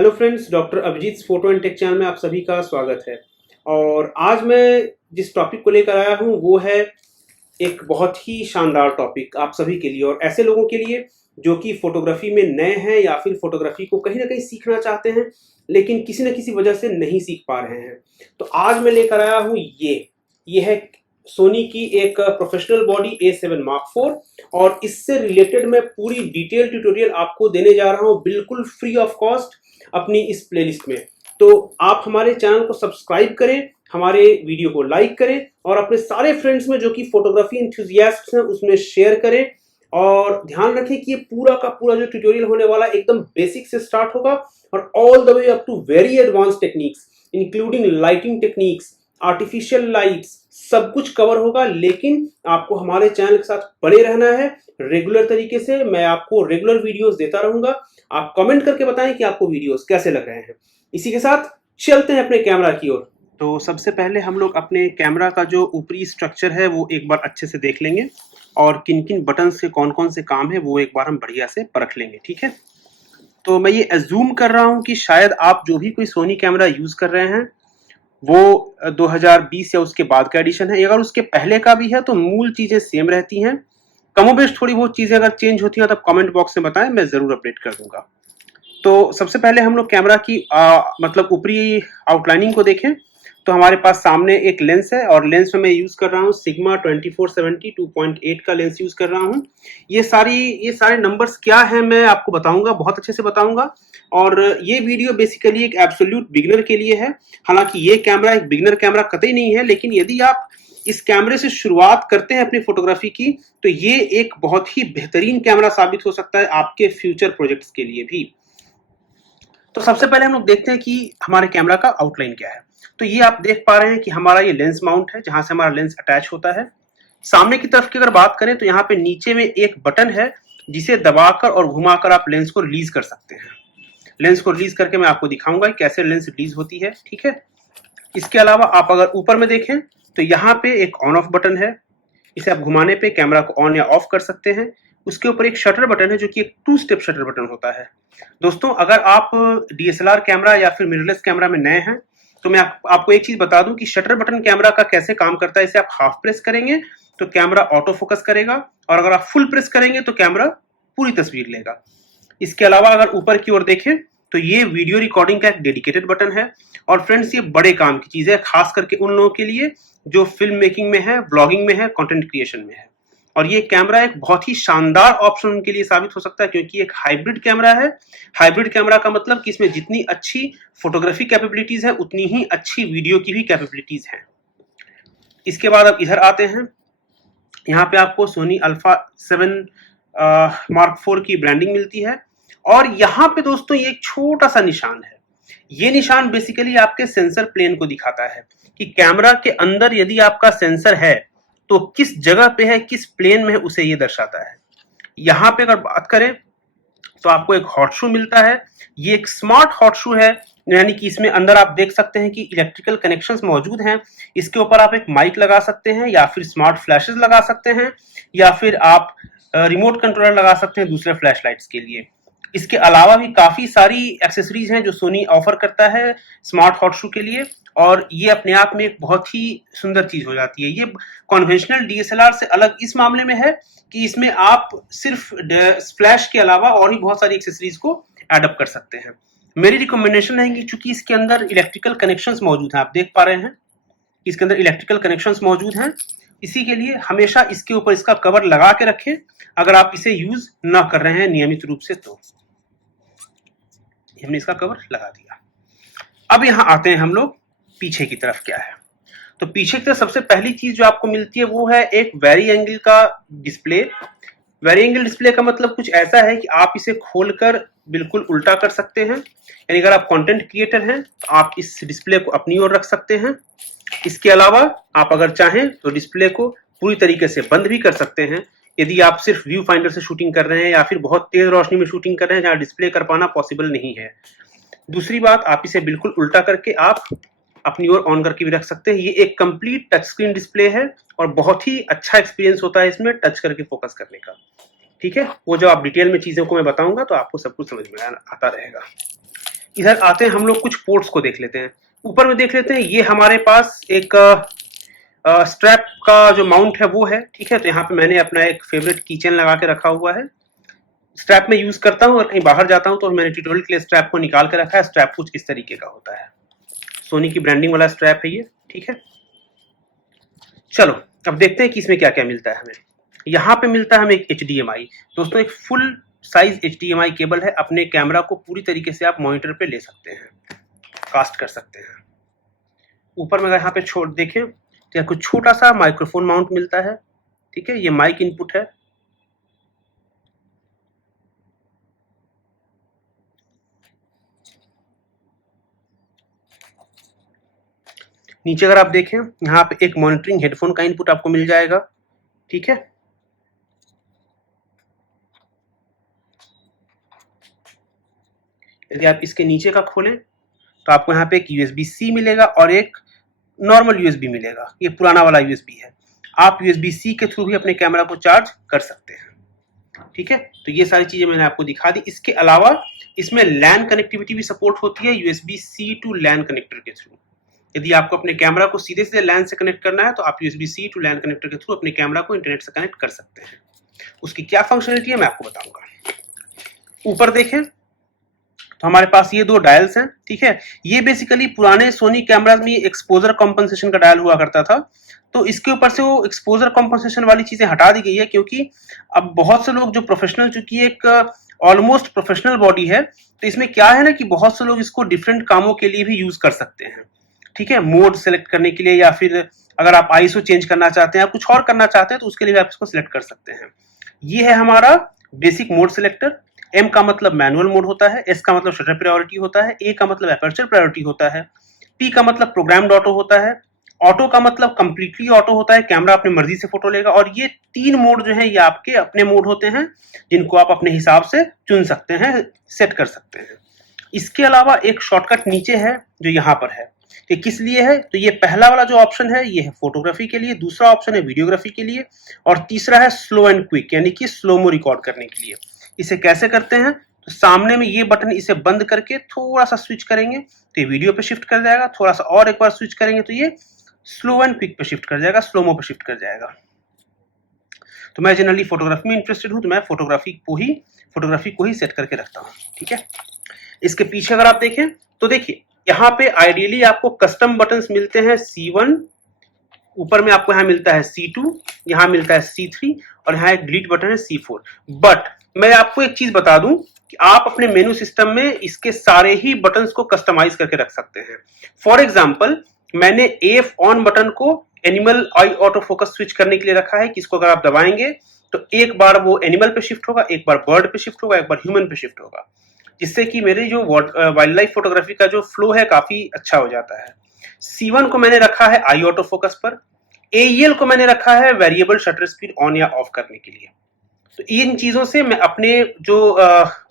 Hello friends, doctor Abhijit photo and tech channel में आप सभी का स्वागत है। और आज मैं जिस टॉपिक को लेकर आया हूँ वो है एक बहुत ही शानदार टॉपिक आप सभी के लिए और ऐसे लोगों के लिए जो कि फोटोग्राफी में नए हैं या फिर फोटोग्राफी को कहीं ना कहीं सीखना चाहते हैं लेकिन किसी न किसी वजह से नहीं सीख पा रहे हैं। तो आज मैं लेकर आया हूँ ये है सोनी की एक professional body A7 Mark IV और इससे रिलेटेड मैं पूरी डिटेल ट्यूटोरियल आपको देने जा रहा हूँ बिल्कुल फ्री ऑफ कॉस्ट अपनी इस प्लेलिस्ट में। तो आप हमारे चैनल को सब्सक्राइब करें, हमारे वीडियो को लाइक करें और अपने सारे फ्रेंड्स में जो कि फोटोग्राफी एंथुसियास्ट्स हैं उसमें शेयर करें। और ध्यान रखें कि ये पूरा का पूरा जो ट्यूटोरियल होने वाला एकदम बेसिक से स्टार्ट होगा और all the way up to very advance techniques including lighting techniques, artificial lights, सब कुछ कवर होगा। लेकिन आपको हमारे चैनल के साथ बने रहना है रेगुलर तरीके से। मैं आपको रेगुलर वीडियोस देता रहूंगा। आप कमेंट करके बताएं कि आपको वीडियोस कैसे लग रहे हैं। इसी के साथ चलते हैं अपने कैमरा की ओर। तो सबसे पहले हम लोग अपने कैमरा का जो ऊपरी स्ट्रक्चर है वो एक बार अच्छे से देख लेंगे और किन किन बटन से कौन कौन से काम है वो एक बार हम बढ़िया से परख लेंगे, ठीक है। तो मैं ये अज्यूम कर रहा हूँ कि शायद आप जो भी कोई सोनी कैमरा यूज कर रहे हैं वो 2020 या उसके बाद का एडिशन है। अगर उसके पहले का भी है तो मूल चीजें सेम रहती हैं, कमोबेश थोड़ी बहुत चीजें अगर चेंज होती हैं तो कमेंट बॉक्स में बताएं, मैं जरूर अपडेट कर दूंगा। तो सबसे पहले हम लोग कैमरा की मतलब ऊपरी आउटलाइनिंग को देखें तो हमारे पास सामने एक लेंस है और लेंस में मैं यूज कर रहा हूँ सिग्मा 2470 2.8 का लेंस यूज कर रहा हूँ। ये सारे नंबर्स क्या है मैं आपको बताऊंगा, बहुत अच्छे से बताऊंगा। और ये वीडियो बेसिकली एक एब्सोल्यूट बिगिनर के लिए है। हालांकि ये कैमरा एक बिगिनर कैमरा कतई नहीं है, लेकिन यदि आप इस कैमरे से शुरुआत करते हैं अपनी फोटोग्राफी की तो ये एक बहुत ही बेहतरीन कैमरा साबित हो सकता है आपके फ्यूचर प्रोजेक्ट्स के लिए भी। तो सबसे पहले हम लोग देखते हैं कि हमारे कैमरा का आउटलाइन क्या है। तो ये आप देख पा रहे हैं कि हमारा ये लेंस माउंट है जहां से हमारा लेंस अटैच होता है। सामने की तरफ की अगर बात करें तो यहाँ पे नीचे में एक बटन है जिसे दबाकर और घुमाकर आप लेंस को रिलीज कर सकते हैं। लेंस को रिलीज करके मैं आपको दिखाऊंगा कैसे लेंस रिलीज होती है, ठीक है। इसके अलावा आप अगर ऊपर में देखें तो यहाँ पे एक ऑन ऑफ बटन है। इसे आप घुमाने पे कैमरा को ऑन या ऑफ कर सकते हैं। उसके ऊपर एक शटर बटन है जो कि एक 2 स्टेप शटर बटन होता है। दोस्तों, अगर आप DSLR कैमरा या फिर मिररलेस कैमरा में नए हैं तो मैं आपको एक चीज बता दूं कि शटर बटन कैमरा का कैसे काम करता है। इसे आप हाफ प्रेस करेंगे तो कैमरा ऑटो फोकस करेगा और अगर आप फुल प्रेस करेंगे तो कैमरा पूरी तस्वीर लेगा। इसके अलावा अगर ऊपर की ओर देखें तो ये वीडियो रिकॉर्डिंग का एक डेडिकेटेड बटन है। और फ्रेंड्स, ये बड़े काम की चीज है, खास करके उन लोगों के लिए जो फिल्म मेकिंग में है, ब्लॉगिंग में है, कंटेंट क्रिएशन में है। और ये कैमरा एक बहुत ही शानदार ऑप्शन उनके लिए साबित हो सकता है क्योंकि एक हाइब्रिड कैमरा है। हाइब्रिड कैमरा का मतलब कि इसमें जितनी अच्छी फोटोग्राफी कैपेबिलिटीज है उतनी ही अच्छी वीडियो की भी कैपेबिलिटीज हैं। इसके बाद अब इधर आते हैं। यहाँ पे आपको सोनी अल्फा 7 Mark IV की ब्रांडिंग मिलती है और यहाँ पे दोस्तों ये एक छोटा सा निशान है। ये निशान बेसिकली आपके सेंसर प्लेन को दिखाता है कि कैमरा के अंदर यदि आपका सेंसर है तो किस जगह पे है, किस प्लेन में है, उसे ये दर्शाता है। यहाँ पे अगर बात करें तो आपको एक हॉट शू मिलता है। ये एक स्मार्ट हॉट शू है, यानी कि इसमें अंदर आप देख सकते हैं कि इलेक्ट्रिकल कनेक्शंस मौजूद हैं। इसके ऊपर आप एक माइक लगा सकते हैं या फिर स्मार्ट फ्लैशेस लगा सकते हैं या फिर आप रिमोट कंट्रोलर लगा सकते हैं दूसरे फ्लैश लाइट्स के लिए। इसके अलावा भी काफी सारी एक्सेसरीज हैं जो सोनी ऑफर करता है स्मार्ट हॉट शू के लिए और ये अपने आप में एक बहुत ही सुंदर चीज हो जाती है। ये कॉन्वेंशनल DSLR से अलग इस मामले में है कि इसमें आप सिर्फ फ्लैश के अलावा और भी बहुत सारी एक्सेसरीज को एडअप कर सकते हैं। मेरी रिकमेंडेशन है कि चूंकि इसके अंदर इलेक्ट्रिकल कनेक्शंस मौजूद हैं, आप देख पा रहे हैं इसके अंदर इलेक्ट्रिकल कनेक्शंस मौजूद हैं, इसी के लिए हमेशा इसके ऊपर इसका कवर लगा के रखें अगर आप इसे यूज ना कर रहे हैं नियमित रूप से। तो हमने इसका कवर लगा दिया। अब यहाँ आते हैं हम लोग पीछे की तरफ। क्या है तो पीछे की तरफ सबसे पहली चीज जो आपको मिलती है वो है एक वेरी एंगल का डिस्प्ले। वेरी एंगल डिस्प्ले का मतलब कुछ ऐसा है कि आप इसे खोलकर बिल्कुल उल्टा कर सकते हैं, यानी अगर आप कंटेंट क्रिएटर हैं तो आप इस डिस्प्ले को अपनी ओर रख सकते हैं। इसके अलावा आप अगर चाहें तो डिस्प्ले को पूरी तरीके से बंद भी कर सकते हैं यदि आप सिर्फ व्यू फाइंडर से शूटिंग कर रहे हैं या फिर बहुत तेज रोशनी में शूटिंग कर रहे हैं जहां डिस्प्ले कर पाना पॉसिबल नहीं है। दूसरी बात, आप इसे बिल्कुल उल्टा करके आप अपनी ओर ऑन करके भी रख सकते हैं। ये एक कंप्लीट टच स्क्रीन डिस्प्ले है और बहुत ही अच्छा एक्सपीरियंस होता है इसमें टच करके फोकस करने का, ठीक है। वो जो आप डिटेल में चीजों को मैं बताऊंगा तो आपको सब कुछ समझ में आता रहेगा। इधर आते हैं हम लोग कुछ पोर्ट्स को देख लेते हैं। ऊपर में देख लेते हैं, ये हमारे पास एक स्ट्रैप का जो माउंट है वो है, ठीक है। तो यहाँ पे मैंने अपना एक फेवरेट कीचेन लगा के रखा हुआ है। स्ट्रैप में यूज करता हूँ और कहीं बाहर जाता हूँ तो मैंने ट्यूटोरियल के लिए स्ट्रैप को निकाल के रखा है। स्ट्रैप कुछ इस तरीके का होता है, सोनी की ब्रांडिंग वाला स्ट्रैप है ये, ठीक है। चलो अब देखते हैं कि इसमें क्या क्या मिलता है हमें। यहाँ पे मिलता है हमें एक HDMI। दोस्तों एक फुल साइज HDMI केबल है। अपने कैमरा को पूरी तरीके से आप मॉनिटर पे ले सकते हैं, कास्ट कर सकते हैं। ऊपर में यहाँ पे छोड़ देखें तो कुछ छोटा सा माइक्रोफोन माउंट मिलता है, ठीक है। ये माइक इनपुट है। नीचे अगर आप देखें यहाँ पे एक मॉनिटरिंग हेडफोन का इनपुट आपको मिल जाएगा, ठीक है। यदि आप इसके नीचे का खोलें तो आपको यहाँ पे एक USB-C मिलेगा और एक नॉर्मल USB मिलेगा। ये पुराना वाला USB है। आप USB-C के थ्रू भी अपने कैमरा को चार्ज कर सकते हैं, ठीक है। तो ये सारी चीजें मैंने आपको दिखा दी। इसके अलावा इसमें LAN कनेक्टिविटी भी सपोर्ट होती है, USB-C टू LAN कनेक्टर के थ्रू। यदि आपको अपने कैमरा को सीधे सीधे LAN से कनेक्ट करना है तो आप USB-C टू LAN कनेक्टर के थ्रू अपने कैमरा को इंटरनेट से कनेक्ट कर सकते हैं। उसकी क्या फंक्शनलिटी है मैं आपको बताऊंगा। ऊपर देखें तो हमारे पास ये दो डायल्स हैं, ठीक है। ये बेसिकली पुराने सोनी कैमराज में एक्सपोजर कॉम्पनसेशन का डायल हुआ करता था, तो इसके ऊपर से वो एक्सपोजर कॉम्पनसेशन वाली चीजें हटा दी गई है, क्योंकि अब बहुत से लोग जो प्रोफेशनल, चूंकि एक ऑलमोस्ट प्रोफेशनल बॉडी है, तो इसमें क्या है ना कि बहुत से लोग इसको डिफरेंट कामों के लिए भी यूज कर सकते हैं, ठीक है। मोड सेलेक्ट करने के लिए, या फिर अगर आप आईएसओ चेंज करना चाहते हैं या कुछ और करना चाहते हैं तो उसके लिए भी आप इसको सिलेक्ट कर सकते हैं। ये है हमारा बेसिक मोड सिलेक्टर। M का मतलब मैनुअल मोड होता है, S का मतलब शटर प्रायोरिटी होता है, A का मतलब एपर्चर प्रायोरिटी होता है, P का मतलब प्रोग्राम्ड ऑटो होता है, ऑटो का मतलब कंप्लीटली ऑटो होता है, कैमरा अपनी मर्जी से फोटो लेगा। और ये तीन मोड जो है ये आपके अपने मोड होते हैं, जिनको आप अपने हिसाब से चुन सकते हैं, सेट कर सकते हैं। इसके अलावा एक शॉर्टकट नीचे है जो यहाँ पर है, कि किस लिए है। तो ये पहला वाला जो ऑप्शन है ये है फोटोग्राफी के लिए, दूसरा ऑप्शन है वीडियोग्राफी के लिए, और तीसरा है स्लो एंड क्विक, यानी कि स्लोमो रिकॉर्ड करने के लिए। इसे कैसे करते हैं, तो सामने में ये बटन, इसे बंद करके थोड़ा सा स्विच करेंगे तो ये वीडियो पे शिफ्ट कर जाएगा, थोड़ा सा और एक बार स्विच करेंगे तो ये स्लो एंड क्विक पे शिफ्ट कर जाएगा, स्लोमो पे शिफ्ट कर जाएगा। तो मैं जनरली फोटोग्राफी में इंटरेस्टेड हूं, तो मैं फोटोग्राफी को ही सेट करके रखता हूँ, ठीक है। इसके पीछे अगर आप देखें तो देखिए यहाँ पे आइडियली आपको कस्टम बटन्स मिलते हैं C1, ऊपर में आपको यहाँ मिलता है C2, यहाँ मिलता है C3, और यहाँ एक डिलीट बटन है C4। बट मैं आपको एक चीज बता दूं कि आप अपने मेनू सिस्टम में इसके सारे ही बटन्स को कस्टमाइज करके रख सकते हैं। फॉर एग्जांपल मैंने AF ऑन बटन को एनिमल आई ऑटो फोकस स्विच करने के लिए रखा है, कि इसको अगर आप दबाएंगे तो एक बार वो एनिमल पे शिफ्ट होगा, एक बार बर्ड पे शिफ्ट होगा, एक बार ह्यूमन पे शिफ्ट होगा, जिससे कि मेरी जो वाइल्ड लाइफ फोटोग्राफी का जो फ्लो है काफी अच्छा हो जाता है। C1 को मैंने रखा है आई ऑटो फोकस पर, AEL को मैंने रखा है वेरिएबल शटर स्पीड ऑन या ऑफ करने के लिए। तो इन चीजों से मैं अपने जो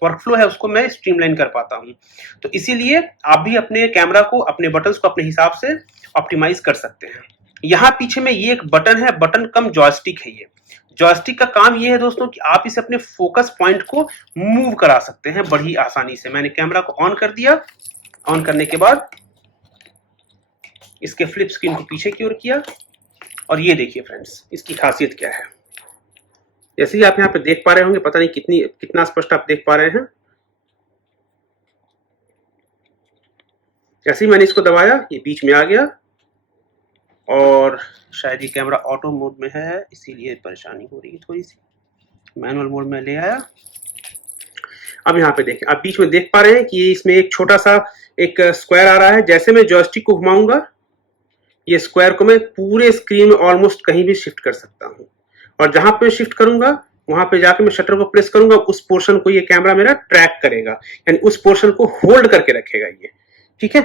वर्कफ्लो है उसको मैं स्ट्रीमलाइन कर पाता हूं। तो इसीलिए आप भी अपने कैमरा को, अपने बटन्स को अपने हिसाब से ऑप्टिमाइज कर सकते हैं। यहाँ पीछे में ये एक बटन है, बटन कम जॉयस्टिक है। ये जॉयस्टिक का काम ये है दोस्तों कि आप इसे अपने फोकस पॉइंट को मूव करा सकते हैं बड़ी आसानी से। मैंने कैमरा को ऑन कर दिया, ऑन करने के बाद इसके फ्लिप स्क्रीन को पीछे की ओर किया, और ये देखिए फ्रेंड्स इसकी खासियत क्या है। जैसे ही आप यहाँ पे देख पा रहे होंगे, पता नहीं कितना स्पष्ट आप देख पा रहे हैं। जैसे ही मैंने इसको दबाया ये बीच में आ गया, और शायद ये कैमरा ऑटो मोड में है इसीलिए परेशानी हो रही है थोड़ी सी। मैनुअल मोड में ले आया। अब यहाँ पे देखें, आप बीच में देख पा रहे हैं कि इसमें एक छोटा सा एक स्क्वायर आ रहा है। जैसे मैं जॉयस्टिक को घुमाऊंगा, ये स्क्वायर को मैं पूरे स्क्रीन में ऑलमोस्ट कहीं भी शिफ्ट कर सकता हूँ, और जहां पे शिफ्ट करूंगा वहां पे जाके मैं शटर को प्रेस करूंगा, उस पोर्शन को ये कैमरा मेरा ट्रैक करेगा, यानी उस पोर्शन को होल्ड करके रखेगा ये, ठीक है।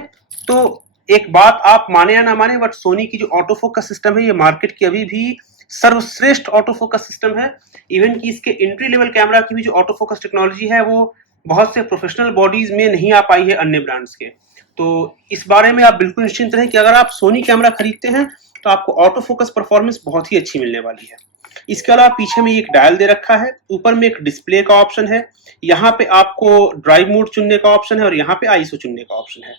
तो एक बात आप माने या ना माने, बट सोनी की जो ऑटो फोकस सिस्टम है ये मार्केट की अभी भी सर्वश्रेष्ठ ऑटो फोकस सिस्टम है। इवन कि इसके एंट्री लेवल कैमरा की भी जो ऑटो फोकस टेक्नोलॉजी है वो बहुत से प्रोफेशनल बॉडीज में नहीं आ पाई है अन्य ब्रांड्स के। तो इस बारे में आप बिल्कुल निश्चिंत रहें कि अगर आप सोनी कैमरा खरीदते हैं तो आपको ऑटो फोकस परफॉर्मेंस बहुत ही अच्छी मिलने वाली है। इसके अलावा पीछे में एक डायल दे रखा है, ऊपर में एक डिस्प्ले का ऑप्शन है, यहाँ पे आपको ड्राइव मोड चुनने का ऑप्शन है और यहाँ पे आईएसओ चुनने का ऑप्शन है।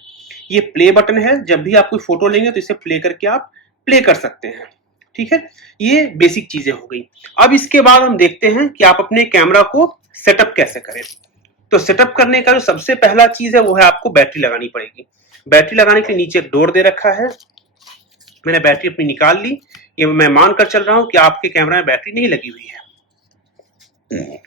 ये प्ले बटन है, जब भी आप कोई फोटो लेंगे तो इसे प्ले करके आप प्ले कर सकते हैं। ठीक है, ये बेसिक चीजें हो गई। अब इसके बाद हम देखते हैं कि आप अपने कैमरा को सेटअप कैसे करें। तो सेटअप करने का जो सबसे पहला चीज है वो है आपको बैटरी लगानी पड़ेगी। बैटरी लगाने के लिए नीचे एक डोर दे रखा है, मैंने बैटरी अपनी निकाल ली। ये मैं मानकर चल रहा हूं कि आपके कैमरा में बैटरी नहीं लगी हुई है।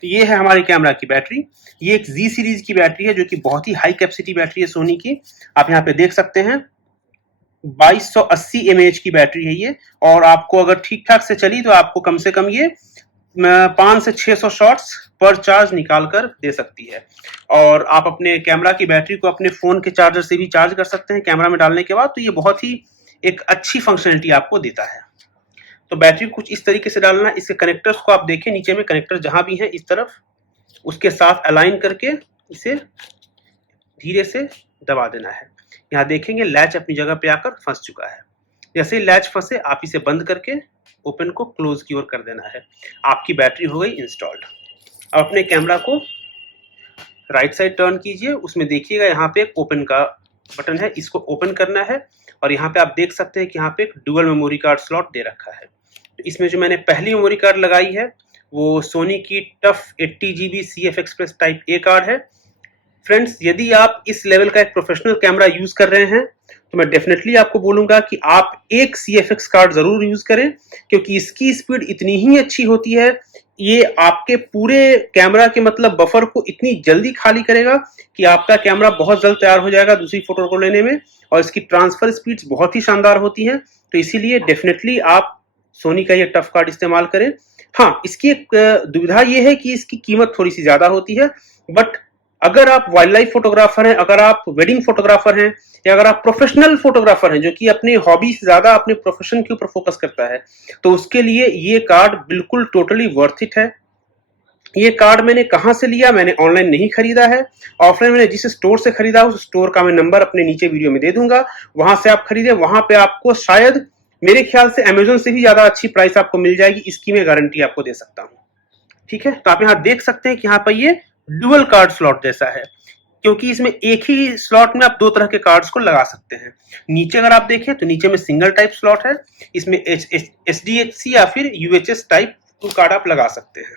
ये है हमारी कैमरा की बैटरी। ये एक जी सीरीज की बैटरी है जो कि बहुत ही हाई कैपेसिटी बैटरी है सोनी की। आप यहाँ पे देख सकते हैं 2280 mAh की बैटरी है ये, और आपको अगर ठीक ठाक से चली तो आपको कम से कम ये 500 से 600 शॉट्स पर चार्ज निकाल कर दे सकती है। और आप अपने कैमरा की बैटरी को अपने फोन के चार्जर से भी चार्ज कर सकते हैं कैमरा में डालने के बाद। तो ये बहुत ही एक अच्छी फंक्शनलिटी आपको देता है। तो बैटरी कुछ इस तरीके से डालना है। इसके कनेक्टर्स को आप देखें, नीचे में कनेक्टर जहां भी है इस तरफ उसके साथ अलाइन करके इसे धीरे से दबा देना है। यहाँ देखेंगे लैच अपनी जगह पे आकर फंस चुका है। जैसे ही लैच फंसे आप इसे बंद करके ओपन को क्लोज की ओर कर देना है। आपकी बैटरी हो गई इंस्टॉल्ड। अब अपने कैमरा को राइट साइड टर्न कीजिए, उसमें देखिएगा यहाँ पे एक ओपन का बटन है, इसको ओपन करना है। और यहाँ पे आप देख सकते हैं कि यहाँ पे एक डुअल मेमोरी कार्ड स्लॉट दे रखा है। तो इसमें जो मैंने पहली मेमोरी कार्ड लगाई है वो सोनी की tough 80GB CF express type A card है। फ्रेंड्स, यदि आप इस लेवल का एक प्रोफेशनल कैमरा यूज कर रहे हैं तो मैं डेफिनेटली आपको बोलूंगा कि आप एक CFX कार्ड जरूर यूज करें, क्योंकि इसकी स्पीड इतनी ही अच्छी होती है। ये आपके पूरे कैमरा के मतलब बफर को इतनी जल्दी खाली करेगा कि आपका कैमरा बहुत जल्द तैयार हो जाएगा दूसरी फोटो को लेने में, और इसकी ट्रांसफर स्पीड्स बहुत ही शानदार होती हैं। तो इसीलिए डेफिनेटली आप सोनी का ये टफ कार्ड इस्तेमाल करें। हाँ, इसकी एक दुविधा ये है कि इसकी कीमत थोड़ी सी ज्यादा होती है, बट अगर आप वाइल्ड लाइफ फोटोग्राफर हैं, अगर आप वेडिंग फोटोग्राफर हैं, या अगर आप प्रोफेशनल फोटोग्राफर हैं जो कि अपने हॉबी से ज्यादा अपने प्रोफेशन के ऊपर फोकस करता है, तो उसके लिए ये कार्ड बिल्कुल टोटली वर्थ इट है। ये कार्ड मैंने कहां से लिया? मैंने ऑनलाइन नहीं खरीदा है, ऑफलाइन मैंने जिस स्टोर से खरीदा उस स्टोर का मैं नंबर अपने नीचे वीडियो में दे दूंगा, वहां से आप खरीदे। वहां पे आपको शायद मेरे ख्याल से अमेजोन से भी ज्यादा अच्छी प्राइस आपको मिल जाएगी, इसकी मैं गारंटी आपको दे सकता हूँ। ठीक है, तो आप यहाँ देख सकते हैं कि यहाँ पर ये डुअल कार्ड स्लॉट जैसा है, क्योंकि इसमें एक ही स्लॉट में आप दो तरह के कार्ड्स को लगा सकते हैं। नीचे अगर आप देखें तो नीचे में सिंगल टाइप स्लॉट है, इसमें SDHC या फिर UHS टाइप कार्ड आप लगा सकते हैं।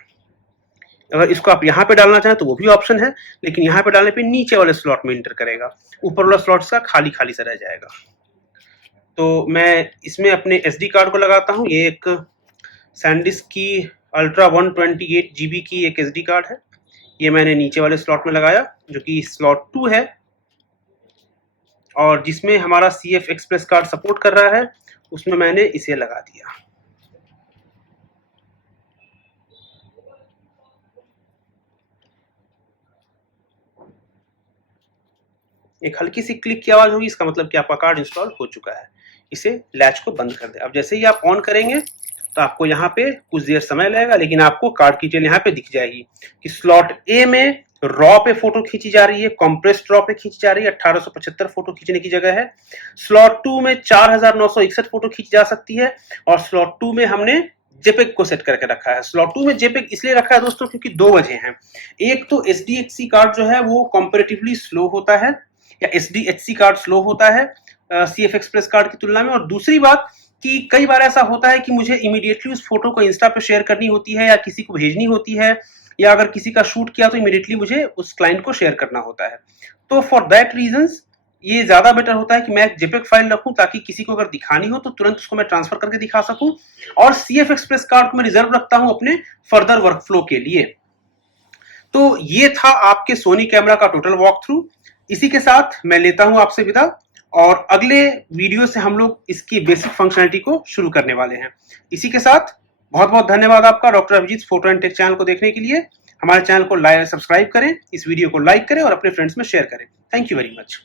अगर इसको आप यहाँ पे डालना चाहें तो वो भी ऑप्शन है, लेकिन यहाँ पे डालने पे नीचे वाले स्लॉट में इंटर करेगा, ऊपर वाला स्लॉट का खाली खाली सा रह जाएगा। तो मैं इसमें अपने SD कार्ड को लगाता हूँ। ये एक सैंडिस्क की अल्ट्रा 128GB की एक SD कार्ड है। ये मैंने नीचे वाले स्लॉट में लगाया जो कि स्लॉट 2 है, और जिसमें हमारा CF एक्सप्रेस कार्ड सपोर्ट कर रहा है उसमें मैंने इसे लगा दिया। एक हल्की सी क्लिक की आवाज होगी, इसका मतलब कि आपका कार्ड इंस्टॉल हो चुका है। इसे लैच को बंद कर दे। अब जैसे ही आप ऑन करेंगे तो आपको यहाँ पे कुछ देर समय लगेगा, लेकिन आपको कार्ड की डिटेल यहाँ पे दिख जाएगी कि स्लॉट ए में रॉ पे फोटो खींची जा रही है, कॉम्प्रेस्ड रॉ पे खींची जा रही है, 1875 फोटो खींचने की जगह है। स्लॉट 2 में 4961 फोटो खींची जा सकती है, और स्लॉट 2 में हमने जेपेग को सेट करके रखा है। स्लॉट 2 में जेपेग इसलिए रखा है दोस्तों क्योंकि दो वजह हैं। एक तो SDHC कार्ड जो है वो कंपैरेटिवली स्लो होता है, या SDHC कार्ड स्लो होता है CF एक्सप्रेस कार्ड की तुलना में। और दूसरी बात कि कई बार ऐसा होता है कि मुझे इमीडिएटली उस फोटो को इंस्टा पे शेयर करनी होती है, या किसी को भेजनी होती है, या अगर किसी का शूट किया तो इमीडिएटली मुझे उस क्लाइंट को शेयर करना होता है। तो फॉर दैट रीजंस ये ज्यादा बेटर होता है कि मैं एक जेपेग फाइल रखूं, ताकि किसी को अगर दिखानी हो तो तुरंत उसको मैं ट्रांसफर करके दिखा सकूं। और CF एक्सप्रेस कार्ड को मैं रिजर्व रखता हूं अपने फर्दर वर्कफ्लो के लिए। तो ये था आपके सोनी कैमरा का टोटल वॉक थ्रू। इसी के साथ मैं लेता हूं आपसे विदा, और अगले वीडियो से हम लोग इसकी बेसिक फंक्शनलिटी को शुरू करने वाले हैं। इसी के साथ बहुत बहुत धन्यवाद आपका doctor Abhijit photo and tech channel को देखने के लिए। हमारे चैनल को सब्सक्राइब करें, इस वीडियो को लाइक करें और अपने फ्रेंड्स में शेयर करें। Thank you very much.